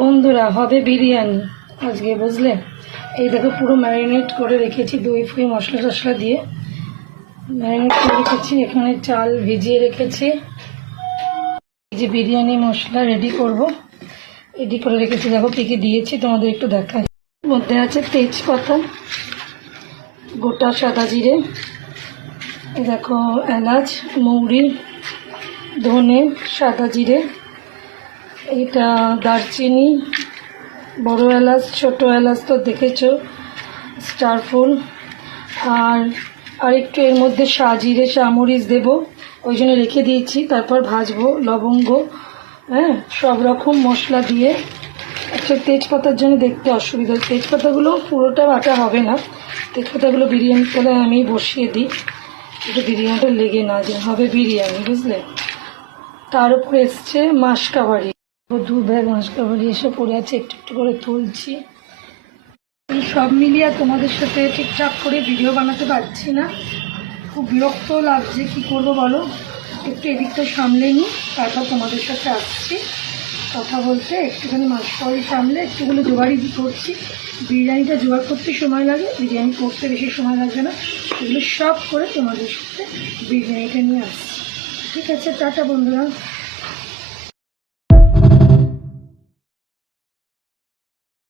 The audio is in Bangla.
বন্ধুরা হবে বিরিয়ানি আজকে, বুঝলে? এই দেখো পুরো ম্যারিনেট করে রেখেছি, দই ফই মশলা টশলা দিয়ে ম্যারিনেট করে রেখেছি। এখানে চাল ভিজিয়ে রেখেছি। এই যে বিরিয়ানি মশলা রেডি করে রেখেছি। দেখো কী কী দিয়েছি তোমাদের একটু দেখাই। মধ্যে আছে তেজপাতা, গোটা সাদা জিরে, দেখো এলাচ, মৌরি, ধনে, সাদা জিরে, এটা দারচিনি, বড় এলাচ, ছোট এলাচ তো দেখেছো, স্টার ফুল, আর একটু এর মধ্যে জিরে মরিচ দেবো, ওই জন্য রেখে দিয়েছি। তারপর ভাজবো লবঙ্গ, হ্যাঁ, সব রকম মশলা দিয়ে। একটা তেজপাতার জন্য দেখতে অসুবিধা, তেজপাতাগুলো পুরোটা বাটা হবে না, তেজপাতাগুলো বিরিয়ানির তলায় আমি বসিয়ে দিই, একটু বিরিয়ানিটা লেগে না যায়, হবে বিরিয়ানি, বুঝলে? তার উপরে এসছে মাসকাবাড়ি, 2 ব্যাগ মাসকাবাড়ি এসে পড়ে আছে, একটু একটু করে তুলছি। এই সব মিলিয়ে তোমাদের সাথে ঠিকঠাক করে ভিডিও বানাতে পারছি না, খুব বিরক্ত লাগছে। কি করবো বলো, একটু এদিকটা সামলে নিই, তারপর তোমাদের সাথে আসছি কথা বলতে। একটুখানি মাসকাবাড়ি সামলে একটুগুলো জোগাড়ই করছি। বিরিয়ানিটা জোগাড় করতে সময় লাগে, বিরিয়ানি করতে বেশি সময় লাগবে না। এগুলো সব করে তোমাদের সাথে বিরিয়ানিটা নিয়ে আসছি। ঠিক আছে, টাটা বন্ধুরা।